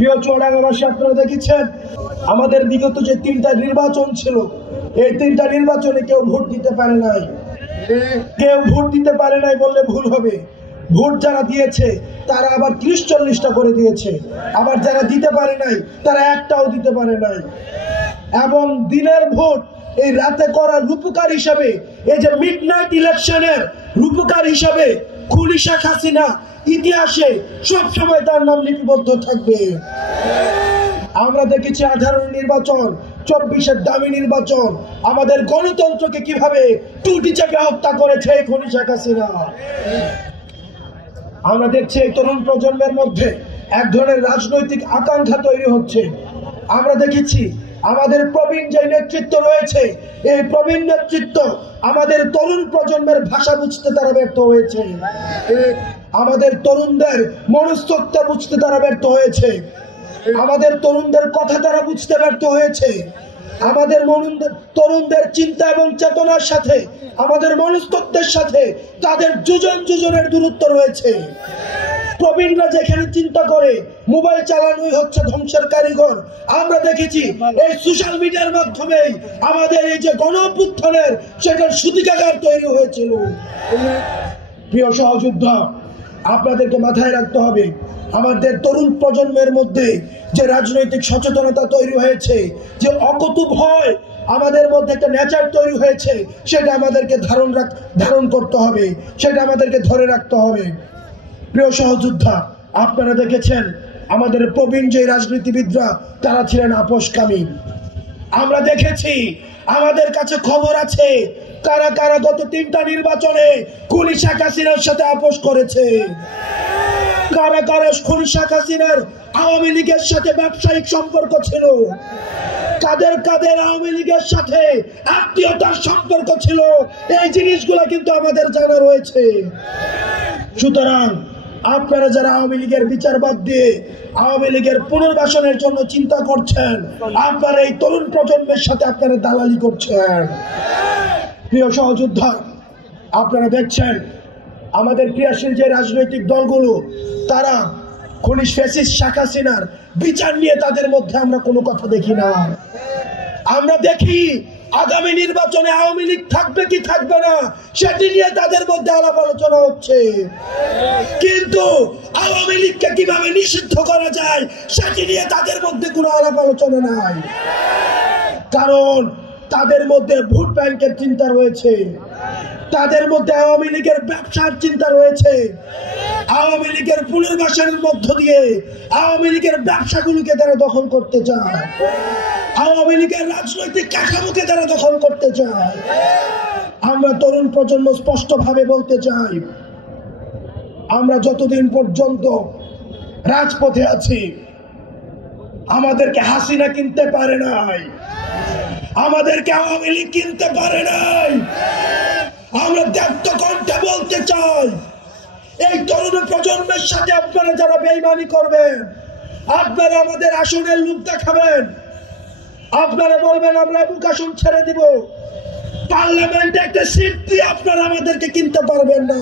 প্রিয় চুয়াডাঙ্গাবাসী, আপনারা দেখেছেন আমাদের বিগত যে 3টা নির্বাচন ছিল, এই 3টা নির্বাচনে কেউ ভোট দিতে পারে নাই। কেউ ভোট দিতে পারে নাই বললে ভুল হবে। ভোট যারা দিয়েছে তারা আবার 30-40টা করে দিয়েছে, আবার যারা দিতে পারে নাই তারা একটাও দিতে পারে নাই। এবং দিনের ভোট এই রাতে করার রূপকার হিসাবে, এই যে মিডনাইট ইলেকশনের রূপকার হিসাবে খুনি শেখ হাসিনা ইতিহাসে সবসময় তার নাম লিপিবদ্ধ থাকবে। আমরা দেখেছি 18 নির্বাচন, 24-এর দামি নির্বাচন, আমাদের গণতন্ত্রকে কিভাবে টুটি চেপে হত্যা করেছে এই খুনি শেখ হাসিনা। আমরা দেখছি এই তরুণ প্রজন্মের মধ্যে এক ধরনের রাজনৈতিক আকাঙ্ক্ষা তৈরি হচ্ছে। আমরা দেখেছি আমাদের প্রবীণ যে নেতৃত্ব রয়েছে, এই প্রবীণ নেতৃত্ব আমাদের তরুণ প্রজন্মের ভাষা বুঝতে তারা ব্যর্থ হয়েছে। আমাদের তরুণদের মনস্তত্ত্ব বুঝতে তারা ব্যর্থ হয়েছে। আমাদের তরুণদের কথা তারা বুঝতে ব্যর্থ হয়েছে। আমাদের তরুণদের চিন্তা এবং চেতনার সাথে, আমাদের মনস্তত্ত্বের সাথে তাদের যোজনের দূরত্ব রয়েছে। প্রবীণরা যেখানে চিন্তা করে মোবাইল চালানোই হচ্ছে ধ্বংসের কারিগর, আমরা দেখেছি এই সোশ্যাল মিডিয়ার মাধ্যমে আমাদের এই যে গণ অভ্যুত্থানের সেটার সূতিকাগার তৈরি হয়েছিল। প্রিয় সহযোদ্ধা, আপনাদেরকে মাথায় রাখতে হবে, আমাদের তরুণ প্রজন্মের মধ্যে যে রাজনৈতিক সচেতনতা তৈরি হয়েছে, যে অকটু ভয় আমাদের মধ্যে একটা নেচার তৈরি হয়েছে, সেটা আমাদেরকে ধারণ করতে হবে, সেটা আমাদেরকে ধরে রাখতে হবে। প্রিয় সহযোদ্ধা, আপনারা দেখেছেন আমাদের প্রবীণ যে রাজনীতিবিদরা তারা ছিলেন আপোষকামী। আমরা দেখেছি, আমাদের কাছে খবর আছে কারা কারা গত 3টা নির্বাচনে খুনি শেখ হাসিনার সাথে আপোষ করেছে, কারা কারা খুনি শেখ হাসিনার আওয়ামী লীগের সাথে ব্যবসায়িক সম্পর্ক ছিল, কাদের কাদের আওয়ামী লীগের সাথে আত্মীয়তার সম্পর্ক ছিল, এই জিনিসগুলো কিন্তু আমাদের জানা রয়েছে। সুতরাং আপনারা যারা আওয়ামী লীগের বিচারবাদ দিয়ে আওয়ামী লীগের পুনর্বাসনের জন্য চিন্তা করছেন, আপনারা এই তরুণ প্রজন্মের সাথে আপনারা দালালি করছেন। প্রিয় সহযোদ্ধা, আপনারা দেখছেন আমাদের ক্রিয়াশীল যে রাজনৈতিক দলগুলো, তারা খুনি ফ্যাসিস্ট শেখ হাসিনার বিচার নিয়ে তাদের মধ্যে আমরা কোনো কথা দেখি না। আমরা দেখি আগামী নির্বাচনে আওয়ামী লীগ থাকবে কি থাকবে না সেটি নিয়ে তাদের মধ্যে আলাপ আলোচনা হচ্ছে, কিন্তু আওয়ামী লীগকে কিভাবে নিষিদ্ধ করা যায় সেটি নিয়ে তাদের মধ্যে কোনো আলাপ আলোচনা নাই। কারণ তাদের মধ্যে ভোট ব্যাংকের চিন্তা রয়েছে, তাদের মধ্যে আওয়ামী লীগের ব্যবসার চিন্তা রয়েছে, আওয়ামী লীগের পুনর্বাসনের মধ্য দিয়ে আওয়ামী লীগের ব্যবসাগুলোকে তারা দখল করতে চায়, আওয়ামী লীগের রাজনৈতিক কাঠামোকে তারা দখল করতে চায়। আমরা তরুণ প্রজন্ম স্পষ্টভাবে বলতে চাই, আমরা যতদিন পর্যন্ত রাজপথে আছি, আমাদেরকে হাসিনা কিনতে পারে নাই, আমাদেরকে আওয়ামী লীগ কিনতে পারে নাই। আমরা দীপ্ত কণ্ঠে বলতে চাই, এই তরুণ প্রজন্মের সাথে আপনারা যারা বেইমানি করবেন, আপনারা আমাদের আসনের লোক দেখাবেন, আপনারা বলবেন আমরা বুক আসন ছেড়ে দিব, পার্লামেন্টে একটা সিট দিয়ে আপনারা আমাদেরকে কিনতে পারবেন না।